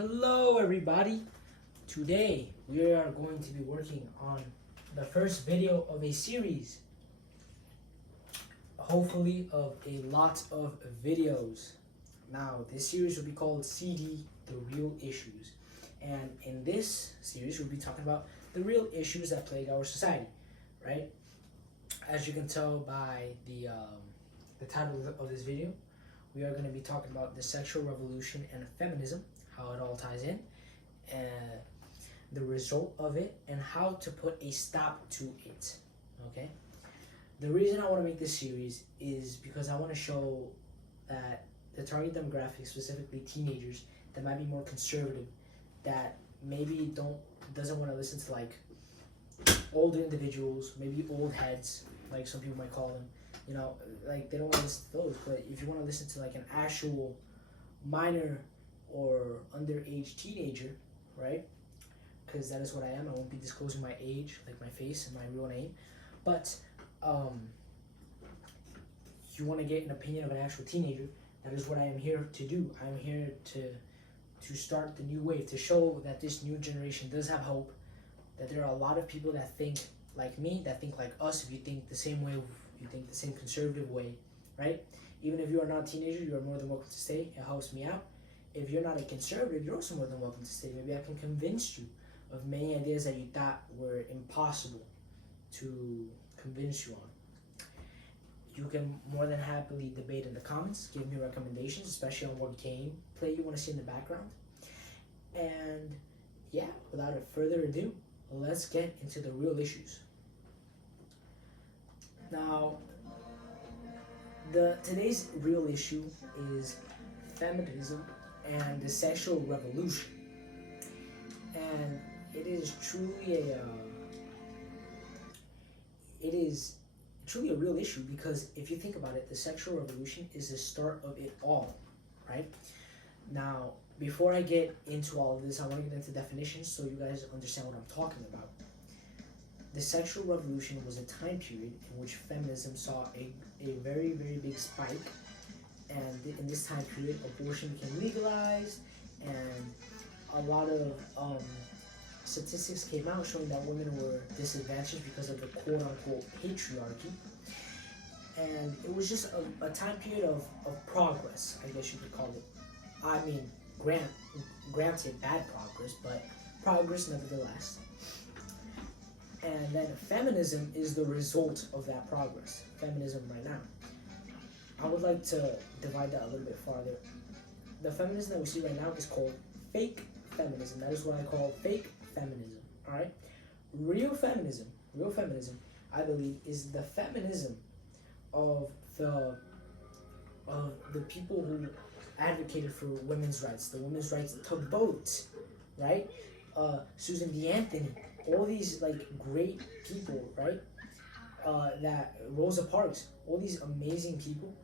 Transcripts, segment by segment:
Hello everybody! Today we are going to be working on the first video of a series, hopefully of a lot of videos. Now this series will be called CD, the real issues, and in this series we'll be talking about the real issues that plague our society, right? As you can tell by the title of this video, we are going to be talking about the sexual revolution and feminism, how it all ties in, and the result of it, and how to put a stop to it. Okay? The reason I want to make this series is because I want to show that the target demographic, specifically teenagers, that might be more conservative, that maybe doesn't want to listen to like older individuals, maybe old heads, like some people might call them. You know, like they don't want to listen to those. But if you want to listen to like an actual minor or underage teenager, right? Because that is what I am. I won't be disclosing my age, like my face and my real name. But you want to get an opinion of an actual teenager, that is what I am here to do. I'm here to start the new wave, to show that this new generation does have hope, that there are a lot of people that think like me, that think like us. If you think the same way, you think the same conservative way, right? Even if you are not a teenager, you are more than welcome to stay. It helps me out. If you're not a conservative, you're also more than welcome to stay. Maybe I can convince you of many ideas that you thought were impossible to convince you on. You can more than happily debate in the comments, give me recommendations, especially on what gameplay you want to see in the background. And yeah, without further ado, let's get into the real issues. Now, today's real issue is feminism and the sexual revolution, and it is truly a real issue, because if you think about it, the sexual revolution is the start of it all, right? Now, before I get into all of this, I want to get into definitions so you guys understand what I'm talking about. The sexual revolution was a time period in which feminism saw a very, very big spike, and in this time period, abortion became legalized, and a lot of statistics came out showing that women were disadvantaged because of the quote-unquote patriarchy, and it was just a time period of progress, I guess you could call it. I mean, granted bad progress, but progress nevertheless. And then feminism is the result of that progress. Feminism right now. I would like to divide that a little bit farther. The feminism that we see right now is called fake feminism. That is what I call fake feminism. Alright? Real feminism, I believe, is the feminism of the people who advocated for women's rights, the women's rights to vote, right? Susan B. Anthony, all these like great people, right? That Rosa Parks, all these amazing people,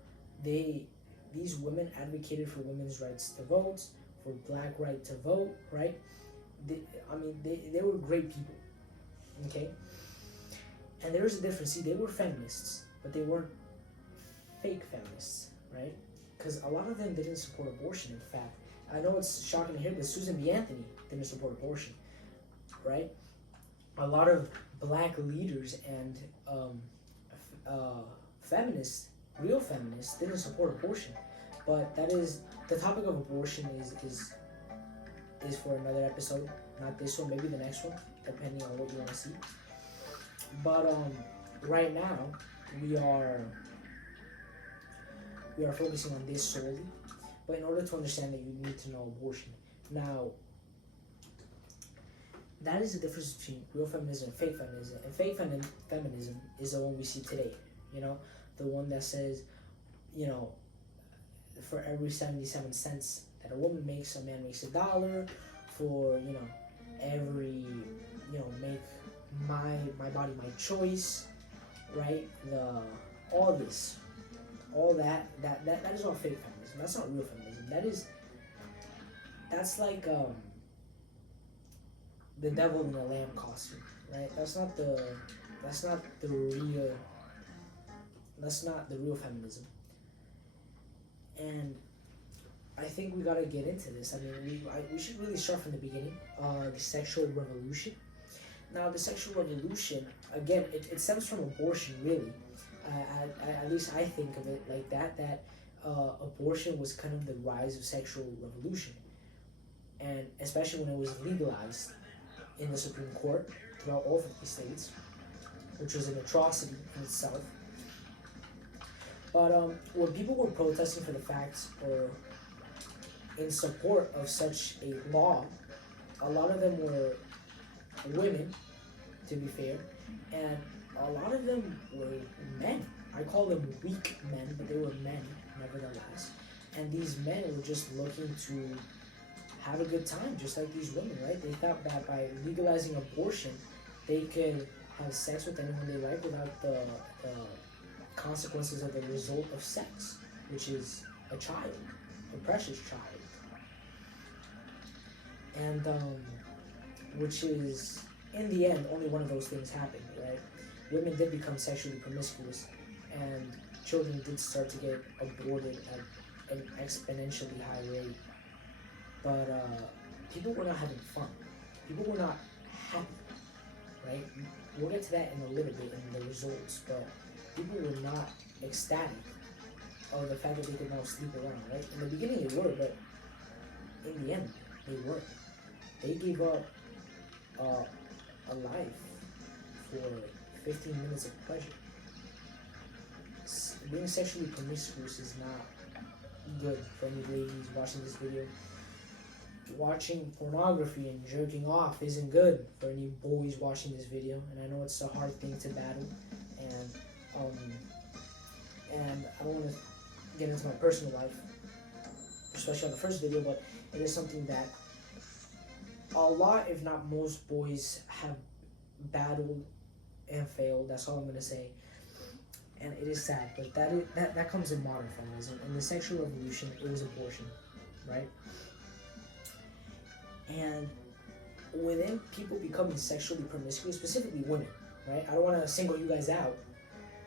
these women advocated for women's rights to vote, for black right to vote, right? They were great people, okay? And there's a difference. See, they were feminists, but they weren't fake feminists, right? Because a lot of them didn't support abortion. In fact, I know it's shocking to hear, but Susan B. Anthony didn't support abortion, right? A lot of black leaders and feminists, real feminists, didn't support abortion. But that is, the topic of abortion is for another episode, not this one, maybe the next one, depending on what you want to see. But right now we are focusing on this solely. But in order to understand that, you need to know abortion. Now, that is the difference between real feminism and fake feminism. And fake feminism is the one we see today. You know, the one that says, you know, for every 77 cents that a woman makes, a man makes $1. For, you know, every, you know, make my body my choice, right? All that is all fake feminism. That's not real feminism. That's like the devil in the lamb costume, right? That's not the real feminism. And I think we gotta get into this. I mean, we should really start from the beginning. The sexual revolution. Now, the sexual revolution, again, it stems from abortion, really. At least I think of it like that, that abortion was kind of the rise of sexual revolution. And especially when it was legalized in the Supreme Court throughout all 50 states, which was an atrocity in itself. But when people were protesting for the facts or in support of such a law, a lot of them were women, to be fair, and a lot of them were men. I call them weak men, but they were men nevertheless. And these men were just looking to have a good time, just like these women, right? They thought that by legalizing abortion, they could have sex with anyone they like without the consequences of the result of sex, which is a child, a precious child. And which is, in the end, only one of those things happened, right? Women did become sexually promiscuous, and children did start to get aborted at an exponentially high rate. But people were not having fun. People were not happy, right? We'll get to that in a little bit in the results, but people were not ecstatic of the fact that they could now sleep around, right? In the beginning they were, but in the end they weren't. They gave up a life for 15 minutes of pleasure. Being sexually promiscuous is not good for any ladies watching this video. Watching pornography and jerking off isn't good for any boys watching this video, and I know it's a hard thing to battle, and I don't want to get into my personal life, especially on the first video, but it is something that a lot, if not most, boys have battled and failed. That's all I'm gonna say, and it is sad, but that comes in modern feminism. In the sexual revolution, it was abortion, right? And within people becoming sexually promiscuous, specifically women, right? I don't want to single you guys out,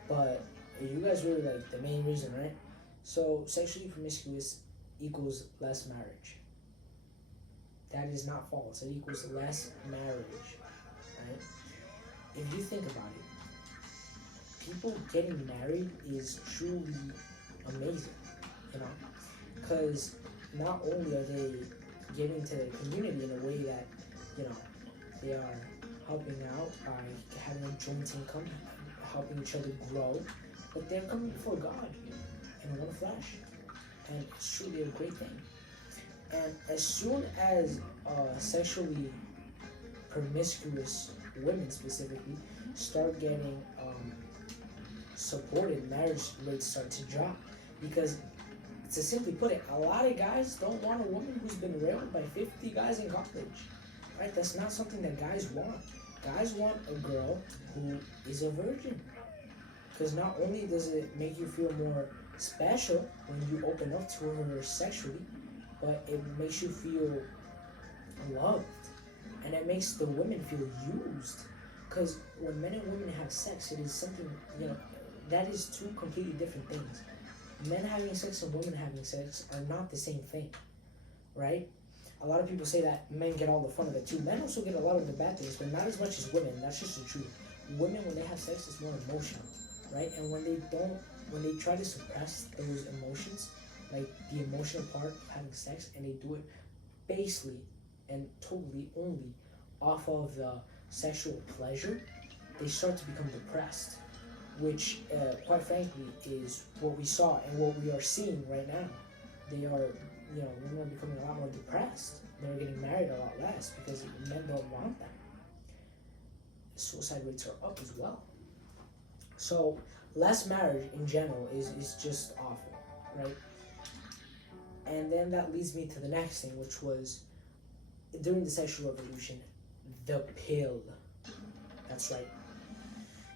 but you guys were like the main reason, right? So sexually promiscuous equals less marriage. That is not false. It equals less marriage, right? If you think about it, people getting married is truly amazing, you know? Because not only are they giving to the community in a way that, you know, they are helping out by having a joint income, helping each other grow, but they're coming before God in one flesh, and it's truly a great thing. And as soon as sexually promiscuous women specifically start getting supported, marriage rates start to drop, because to simply put it, a lot of guys don't want a woman who's been railed by 50 guys in college, right? That's not something that guys want. Guys want a girl who is a virgin, because not only does it make you feel more special when you open up to her sexually, but it makes you feel loved, and it makes the women feel used, because when men and women have sex, it is something, you know, that is two completely different things. Men having sex and women having sex are not the same thing, right? A lot of people say that men get all the fun of it too. Men also get a lot of the bad things, but not as much as women. That's just the truth. Women, when they have sex, it's more emotional, right? And when they try to suppress those emotions, like the emotional part of having sex, and they do it basely and totally only off of the sexual pleasure, they start to become depressed, which quite frankly is what we saw and what we are seeing right now. They are, you know, women are becoming a lot more depressed. They're getting married a lot less because men don't want them. Suicide rates are up as well. So less marriage in general is just awful, right? And then that leads me to the next thing, which was during the sexual revolution, the pill. That's right.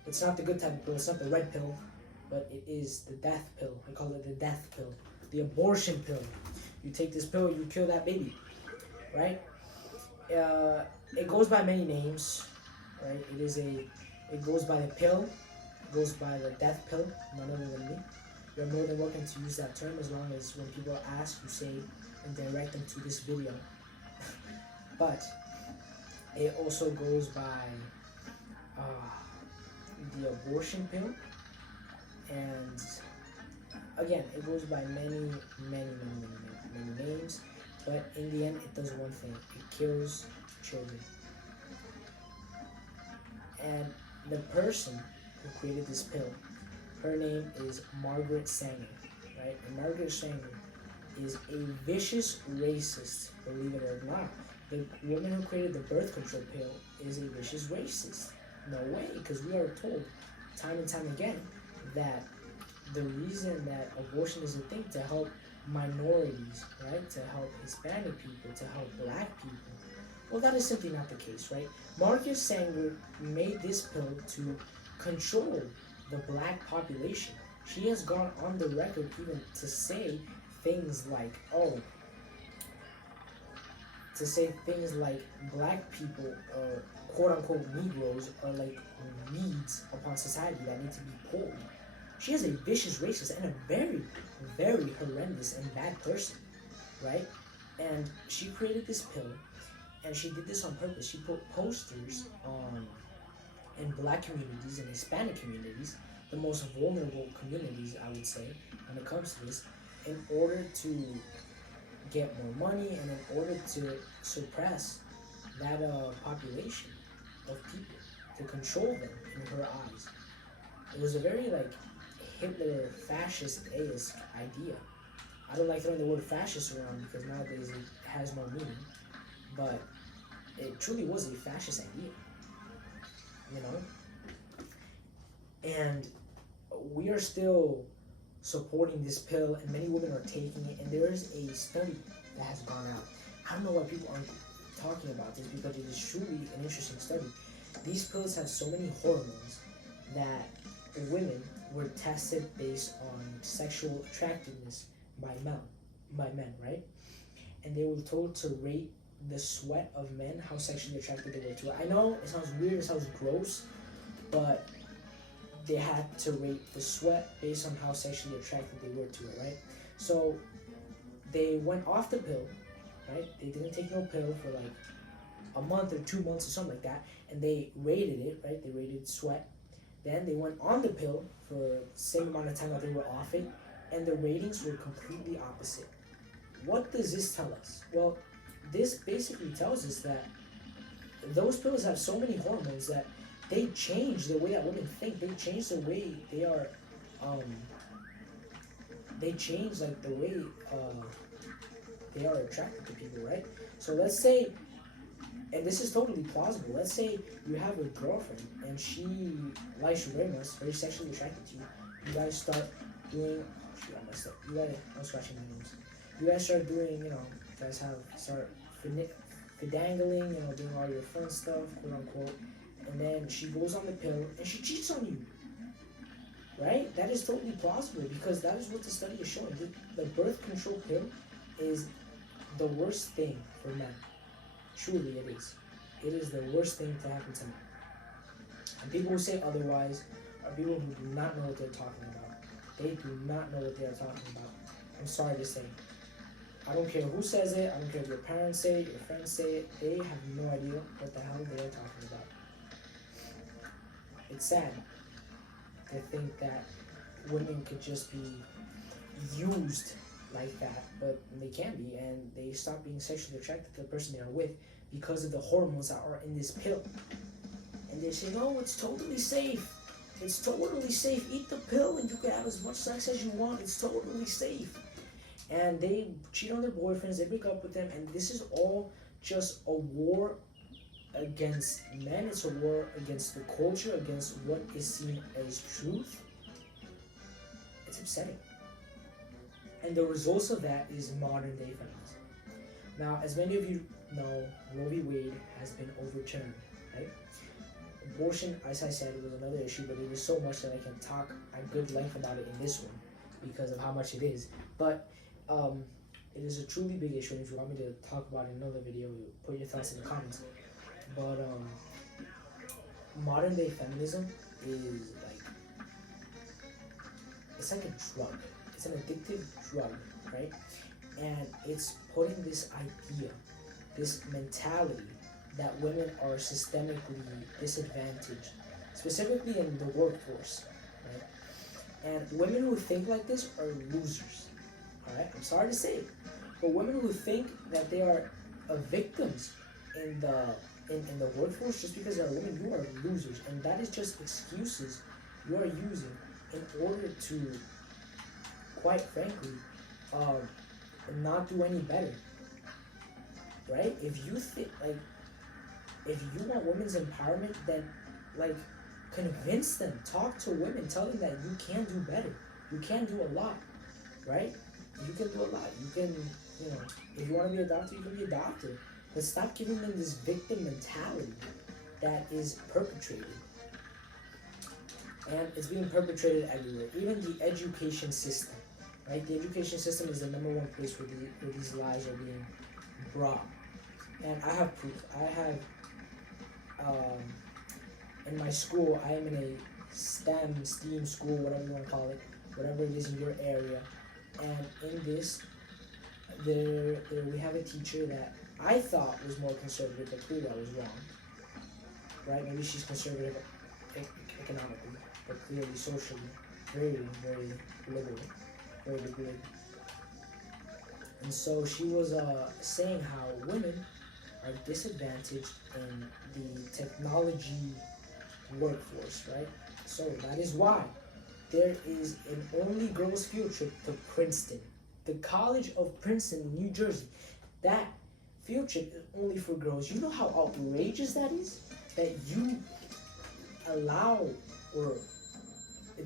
It's not the good type of pill, it's not the red pill, but it is the death pill. I call it the death pill, the abortion pill. You take this pill, you kill that baby, right? It goes by many names, right? It goes by the pill, it goes by the death pill, none other than me. You're more than welcome to use that term, as long as when people ask, you say and direct them to this video. But it also goes by the abortion pill, and again, it goes by many names. But in the end, it does one thing: it kills children. And the person who created this pill, her name is Margaret Sanger, right? And Margaret Sanger is a vicious racist, believe it or not. The woman who created the birth control pill is a vicious racist. No way, because we are told time and time again that the reason that abortion is a thing to help minorities, right? To help Hispanic people, to help black people. Well, that is simply not the case, right? Margaret Sanger made this pill to control the black population. She has gone on the record even to say things like, black people or quote unquote Negroes are like weeds upon society that need to be pulled. She is a vicious racist and a very, very horrendous and bad person, right? And she created this pill, and she did this on purpose. She put posters in black communities and Hispanic communities, the most vulnerable communities, I would say, when it comes to this, in order to get more money and in order to suppress that population of people, to control them in her eyes. It was a very Hitler fascist-esque idea. I don't like throwing the word fascist around because nowadays it has no meaning, but it truly was a fascist idea, you know? And we are still supporting this pill, and many women are taking it, and there is a study that has gone out. I don't know why people aren't talking about this, because it is truly an interesting study. These pills have so many hormones that women were tested based on sexual attractiveness by men, right? And they were told to rate the sweat of men, how sexually attracted they were to it. I know it sounds weird, it sounds gross, but they had to rate the sweat based on how sexually attracted they were to it, right? So they went off the pill, right? They didn't take no pill for like a month or 2 months or something like that, and they rated it, right? They rated sweat. Then they went on the pill for the same amount of time that they were off it, and the ratings were completely opposite. What does this tell us? Well, this basically tells us that those pills have so many hormones that they change the way that women think. They change the way they are, they change like the way they are attracted to people, right? So let's say, and this is totally plausible, let's say you have a girlfriend and she likes you very much, very sexually attracted to you. You guys start doing, oh shoot, I messed up. You guys, I'm scratching my nose. You guys start doing, you guys start fidangling, doing all your fun stuff, quote unquote. And then she goes on the pill and she cheats on you, right? That is totally plausible because that is what the study is showing. The birth control pill is the worst thing for men. Truly it is. It is the worst thing to happen to men. And people who say otherwise are people who do not know what they're talking about. They do not know what they are talking about. I'm sorry to say. I don't care who says it. I don't care if your parents say it, your friends say it. They have no idea what the hell they are talking about. It's sad to think that women could just be used like that, but they can be, and they stop being sexually attracted to the person they are with because of the hormones that are in this pill. And they say, no, it's totally safe. It's totally safe. Eat the pill and you can have as much sex as you want. It's totally safe. And they cheat on their boyfriends, they break up with them, and this is all just a war against men. It's a war against the culture, against what is seen as truth. It's upsetting. And the results of that is modern day feminism. Now, as many of you know, Roe v. Wade has been overturned, right? Abortion, as I said, was another issue, but it is so much that I can talk at good length about it in this one because of how much it is. But it is a truly big issue, and if you want me to talk about it in another video, put your thoughts in the comments. But modern day feminism is it's like a drug. It's an addictive drug, right? and it's putting this idea, this mentality that women are systemically disadvantaged, specifically in the workforce, right? And women who think like this are losers. All right, I'm sorry to say it, but women who think that they are victims in the workforce just because they're women, you are losers, and that is just excuses you are using in order to, quite frankly, um, not do any better. Right? If you think like if you want women's empowerment, then like convince them, talk to women, tell them that you can do better, you can do a lot, right? You can do a lot. You can, if you want to be a doctor, you can be a doctor. But stop giving them this victim mentality that is perpetrated. And it's being perpetrated everywhere. Even the education system, right? The education system is the number one place where these lies are being brought. And I have proof. I have, in my school, I am in a STEAM school, whatever you want to call it, whatever it is in your area. And in this, there we have a teacher that I thought was more conservative, but clearly I was wrong. Right? Maybe she's conservative economically, but clearly socially, very, very liberal, very good. And so she was saying how women are disadvantaged in the technology workforce, right? So that is why there is an only girls field trip to Princeton, the College of Princeton, New Jersey. That field trip is only for girls. You know how outrageous that is? That you allow or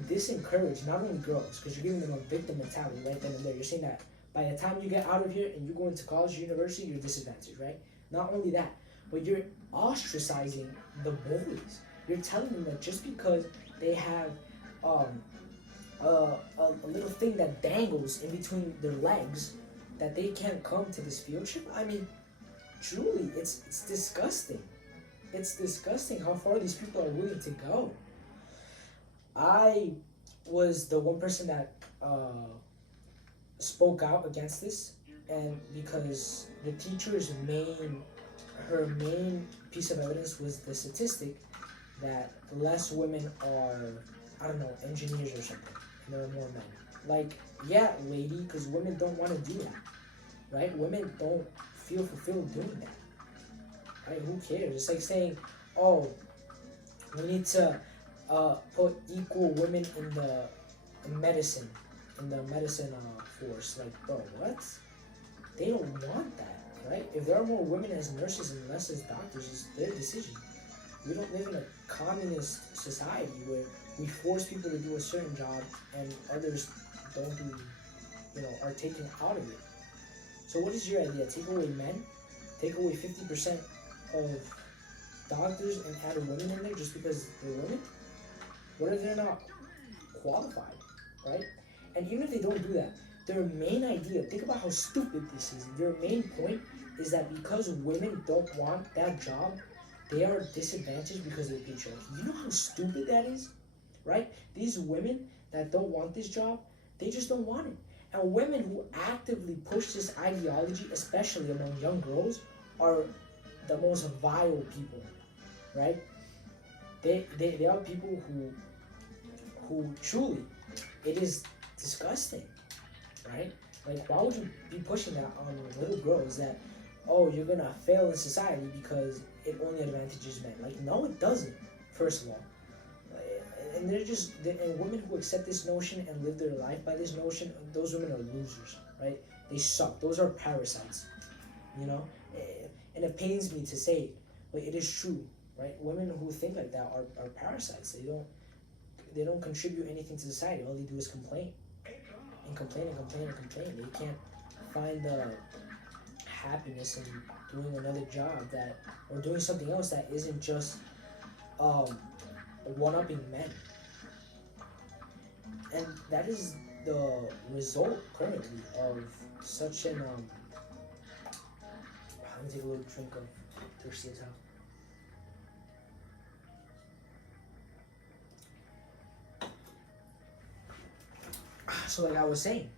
disencourage not only girls, because you're giving them a victim mentality right then and there. You're saying that by the time you get out of here and you go into college or university, you're disadvantaged, right? Not only that, but you're ostracizing the boys. You're telling them that just because they have a little thing that dangles in between their legs, that they can't come to this field trip. I mean, truly, it's disgusting. It's disgusting how far these people are willing to go. I was the one person that spoke out against this, and because the teacher's her main piece of evidence was the statistic that less women are, I don't know, engineers or something, and there are more men. Like, yeah, lady, because women don't want to do that, right? Women don't feel fulfilled doing that, right? Who cares? It's like saying, oh, we need to put equal women in the medicine, force. Like, bro, what? They don't want that, right? If there are more women as nurses and less as doctors, it's their decision. We don't live in a communist society where we force people to do a certain job and others don't do, are taken out of it. So what is your idea? Take away men? Take away 50% of doctors and add women in there just because they're women? What if they're not qualified, right? And even if they don't do that, their main idea, think about how stupid this is. Their main point is that because women don't want that job, they are disadvantaged because of the patriarchy. You know how stupid that is, right? These women that don't want this job, they just don't want it. And women who actively push this ideology, especially among young girls, are the most vile people, right? They are people who truly, it is disgusting, right? Like, why would you be pushing that on little girls that, oh, you're gonna fail in society because it only advantages men? Like, no, it doesn't, first of all. And and women who accept this notion and live their life by this notion, those women are losers, right? They suck. Those are parasites, and it pains me to say it, but it is true, right? Women who think like that are parasites. They don't contribute anything to society. All they do is complain and complain and complain and complain. They can't find the happiness in doing another job or doing something else that isn't just one-upping men. And that is the result currently of such an let me take a little drink of thirsty as hell. So like I was saying,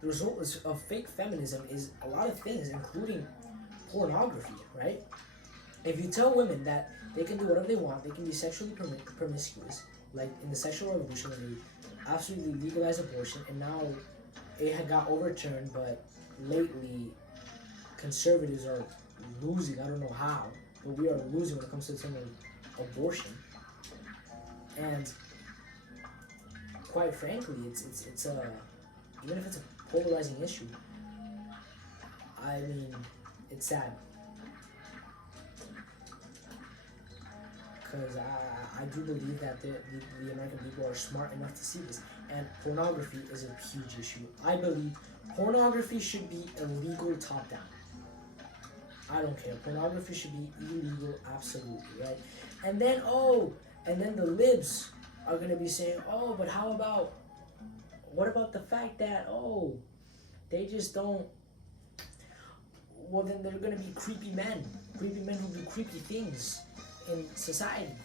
The result of fake feminism is a lot of things, including pornography, right? If you tell women that they can do whatever they want, they can be sexually promiscuous, like in the sexual revolution when they absolutely legalized abortion, and now it had got overturned, but lately conservatives are losing. I don't know how, but we are losing when it comes to the thing of abortion. And quite frankly, it's a, even if it's a polarizing issue, I mean, it's sad. Because I do believe that the American people are smart enough to see this. And pornography is a huge issue. I believe pornography should be illegal top down. I don't care. Pornography should be illegal, absolutely, right? And then, the libs are going to be saying, oh, but what about the fact that, they just don't, well, then they're going to be creepy men who do creepy things in society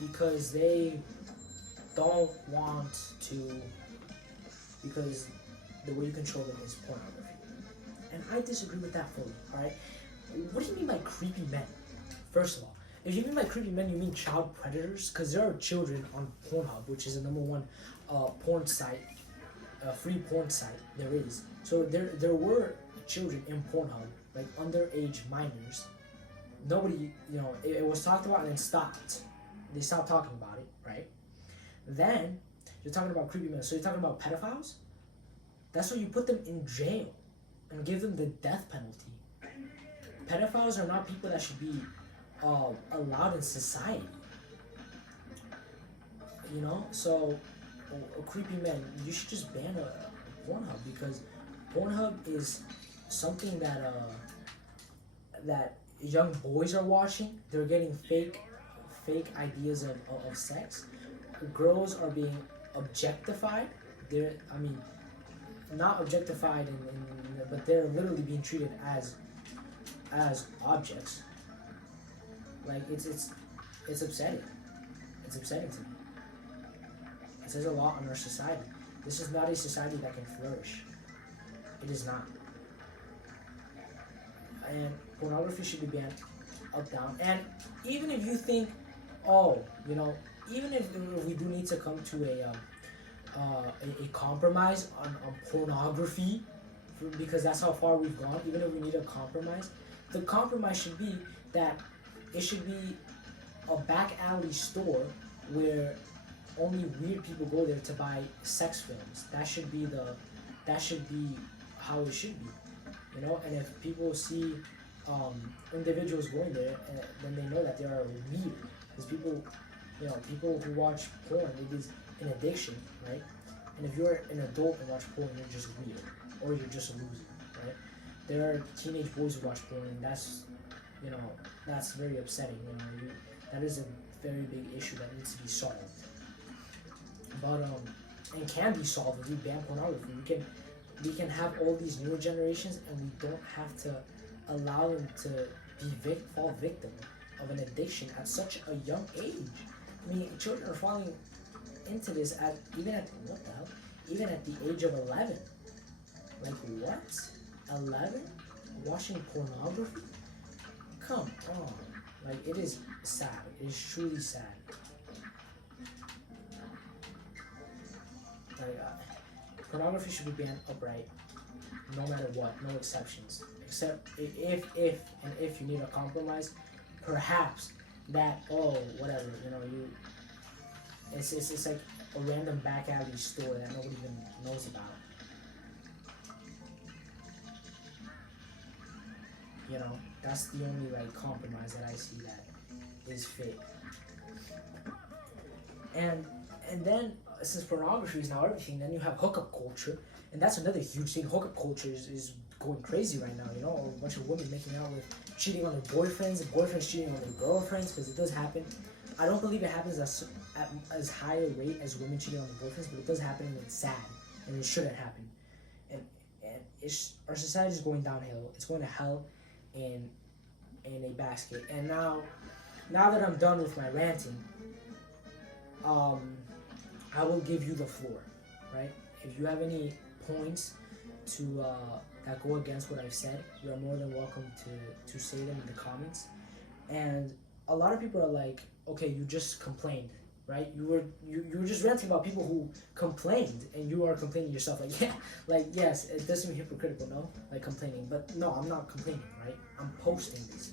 because they don't want to, because the way you control them is pornography. And I disagree with that fully, alright? What do you mean by creepy men? First of all, if you mean by creepy men, you mean child predators? Because there are children on Pornhub, which is the number one porn site, free porn site there is. So there were children in Pornhub, like underage minors. Nobody, it was talked about and then stopped. They stopped talking about it, right? Then you're talking about creepy men. So you're talking about pedophiles? That's why you put them in jail and give them the death penalty. Pedophiles are not people that should be allowed in society. So creepy men, you should just ban Pornhub, because Pornhub is something that young boys are watching. They're getting fake ideas of sex. Girls are being objectified. Not objectified, but they're literally being treated as objects. Like it's upsetting. It's upsetting to me. It says a lot on our society. This is not a society that can flourish. It is not. And pornography should be banned up, down. And even if you think, even if we do need to come to a compromise on pornography, because that's how far we've gone, even if we need a compromise, the compromise should be that it should be a back alley store where only weird people go there to buy sex films. That should be how it should be, And if people see individuals going there, then they know that they are weird. Because people who watch porn, it is an addiction, right? And if you're an adult and watch porn, you're just weird, or you're just a loser, right? There are teenage boys who watch porn, and that's very upsetting. That is a very big issue that needs to be solved. But and can be solved if we ban pornography. We can have all these newer generations, and we don't have to allow them to fall victim of an addiction at such a young age. Children are falling into this even at the age of 11. Like what? 11? Watching pornography? Come on. Like, it is sad. It is truly sad. Like, pornography should be banned outright, no matter what, no exceptions. Except if you need a compromise, perhaps that whatever, it's like a random back alley store that nobody even knows about. That's the only compromise that I see that is fake. And then since pornography is now everything, then you have hookup culture, and that's another huge thing. Hookup culture is going crazy right now. A bunch of women making out cheating on their boyfriends, and boyfriends cheating on their girlfriends, because it does happen. I don't believe it happens at as high a rate as women cheating on their boyfriends, but it does happen, and it's sad, and it shouldn't happen. And our society is going downhill. It's going to hell in a basket. And now that I'm done with my ranting, I will give you the floor, right? If you have any points that go against what I've said, you are more than welcome to say them in the comments. And a lot of people are like, okay, you just complained, right? You were just ranting about people who complained, and you are complaining yourself. Like, yeah, like, yes, it does seem hypocritical, no, like complaining, but no, I'm not complaining, right? I'm posting this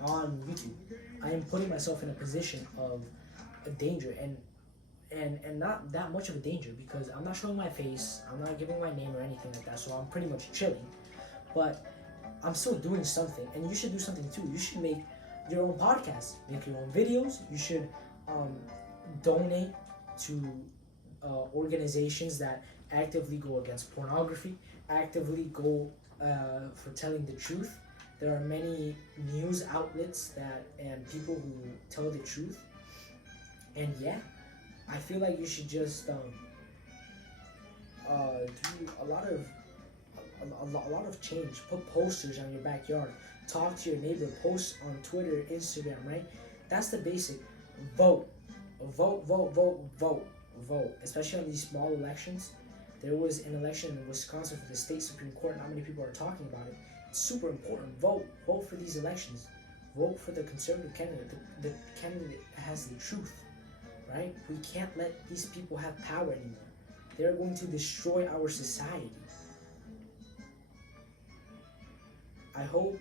on YouTube. I am putting myself in a position of a danger, and not that much of a danger, because I'm not showing my face, I'm not giving my name or anything like that, so I'm pretty much chilling. But I'm still doing something, and you should do something too. You should make your own podcast, make your own videos. You should donate to organizations that actively go against pornography, actively go for telling the truth. There are many news outlets that and people who tell the truth, and yeah, I feel like you should just do a lot of a lot of change. Put posters on your backyard. Talk to your neighbor. Post on Twitter, Instagram, right? That's the basic. Vote. Vote, vote, vote, vote, vote. Especially on these small elections. There was an election in Wisconsin for the state Supreme Court. Not many people are talking about it. It's super important. Vote. Vote for these elections. Vote for the conservative candidate. The candidate has the truth, right? We can't let these people have power anymore. They're going to destroy our society. I hope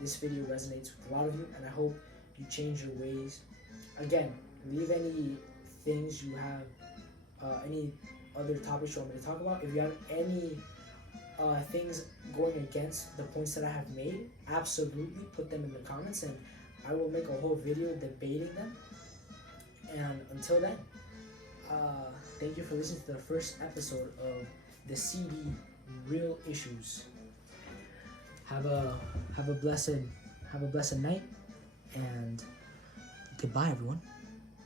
this video resonates with a lot of you, and I hope you change your ways. Again, leave any things you have, any other topics you want me to talk about. If you have any things going against the points that I have made, absolutely put them in the comments, and I will make a whole video debating them. And until then, thank you for listening to the first episode of the CD Real Issues. Have a blessed night, and goodbye, everyone.